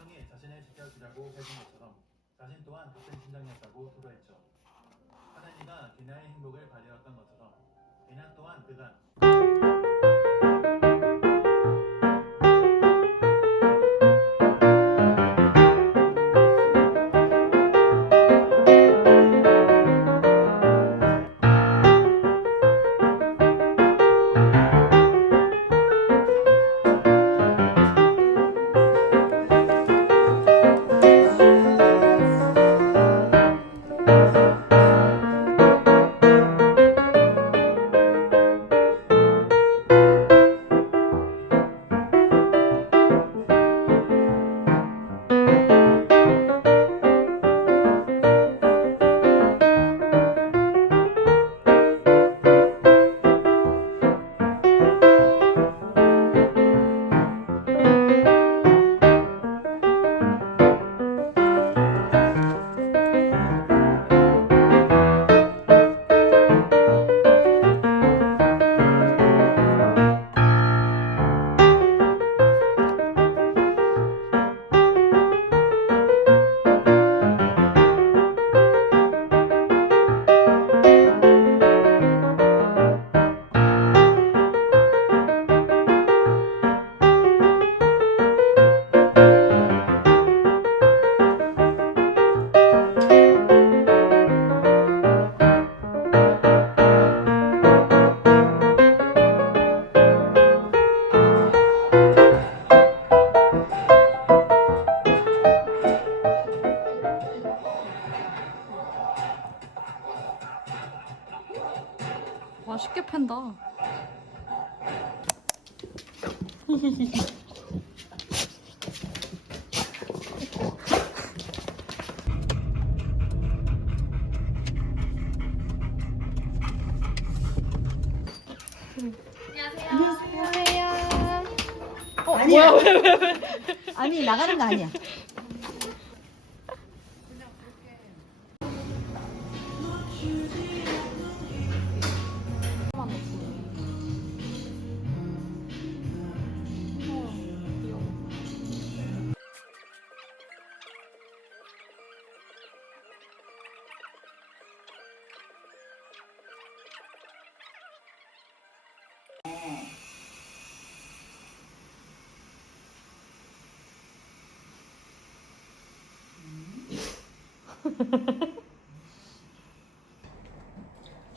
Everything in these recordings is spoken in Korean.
형이 자신을 지켜주려고 해준 것처럼 자신 또한 같은 심정이었다고 토로했죠. 하나님이가 그녀의 행복을 바라였던 것처럼 2년 동안 그간 맛있게 팬다. 안녕하세요. 아니야. 뭐야, 왜? 아니 나가는 거 아니야.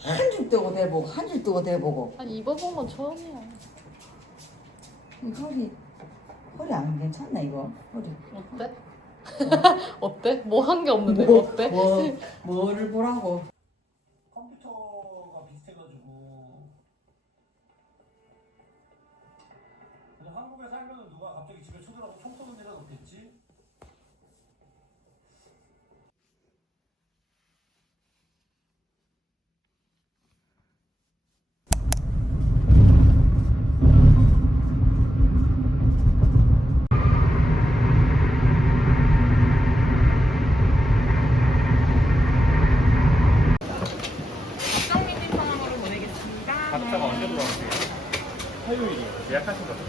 한 줄 뜨고 대보고 한 줄 뜨고 대보고. 아니, 입어본 건 처음이야. 이 허리 안 괜찮나 이거? 허리. 어때? 어때? 뭐 한 게 없는데 어때? 뭐를 보라고? 컴퓨터가 비슷해가지고 그냥 한국에 살면은 누가 갑자기 집에 쳐들어가서 총 쏘는 일은 없겠지? 가족사가 언제 돌아오세요? 화요일이요. 예약하신 거죠?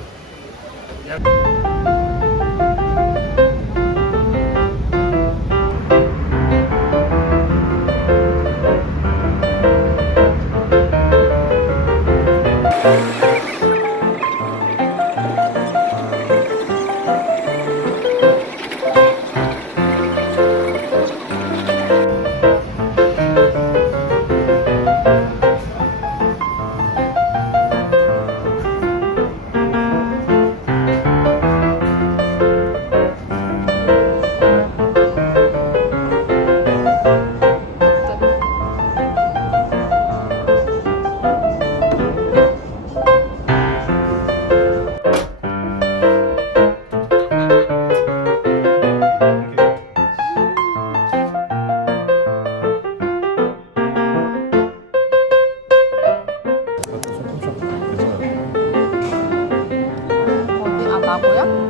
어디? 아, 나고야?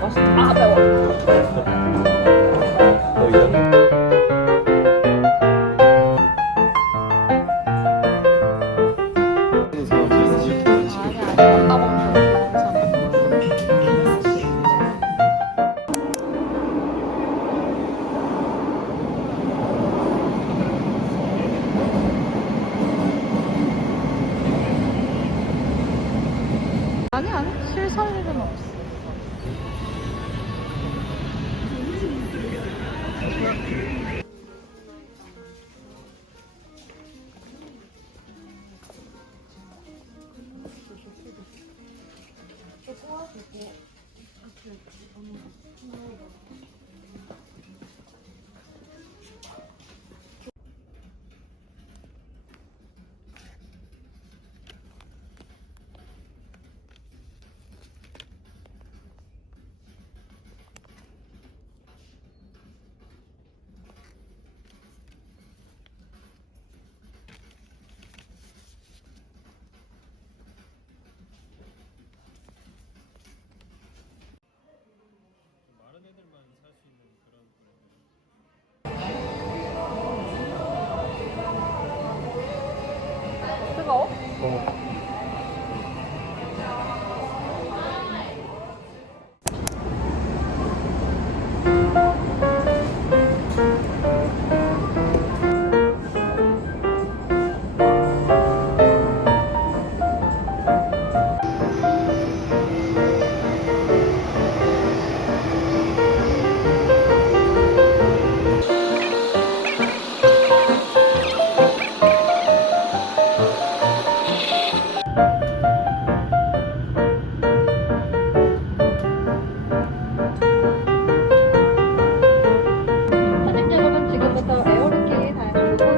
맛있다. 아 매워. 아니 실수할 일은 없어. 마른 애들만 살 수 있는 그런 브랜드. 뜨거워? 손님 여러분 지금부터 에어리케이 다양한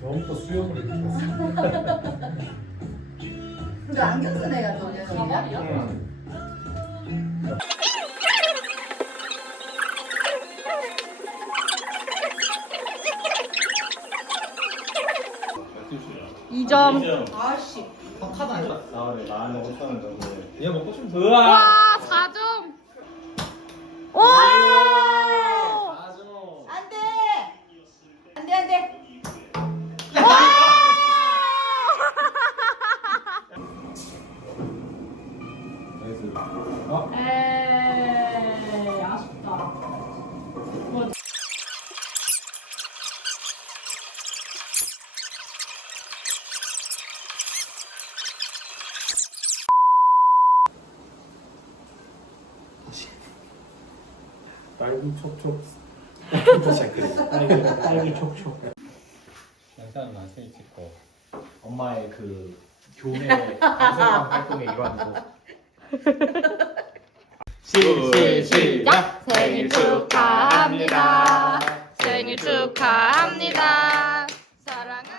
처음부터 수영을 이렇게 했어. 근데 안경 쓴 애가 또 가발이야? 이점 아씨 카드 아니야? 4월에 15,000원 정도에. 얘 먹고 싶으면 더. 와 4점. 오! 4점. 안돼 안돼 안돼 나이스. 어? 에이 아쉽다. 딸기 촉촉. 딸기 촉촉. 일단 나세이 찍고 엄마의 그 교내 방송방 활동의 일환으로 시작! 생일 축하합니다. 생일 축하합니다. 사랑하는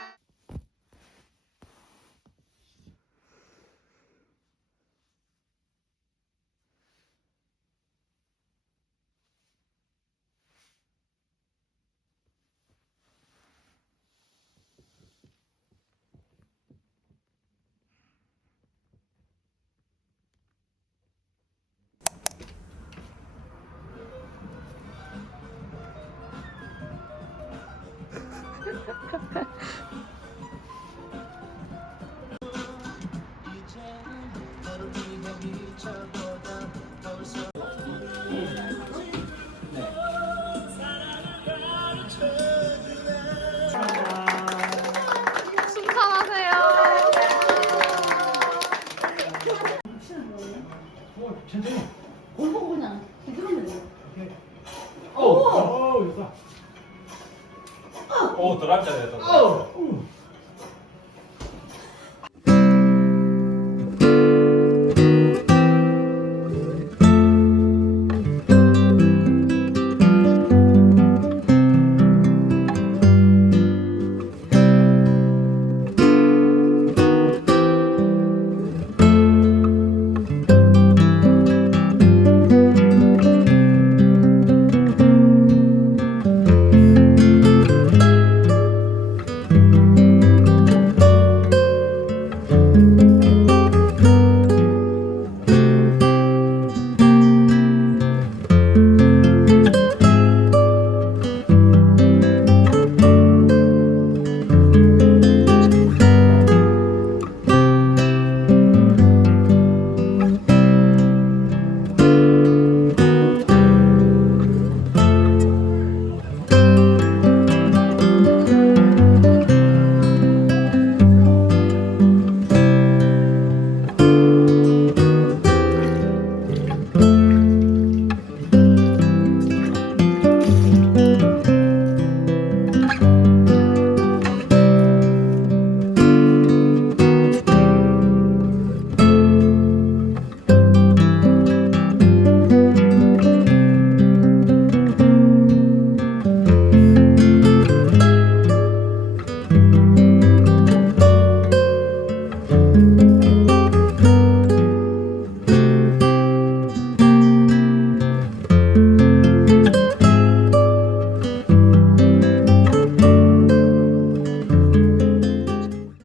칭찬하세요. 천천히. 공 보고 그냥 휘두르면 돼. 오, 됐어. 오 드랍 잘했다. 오.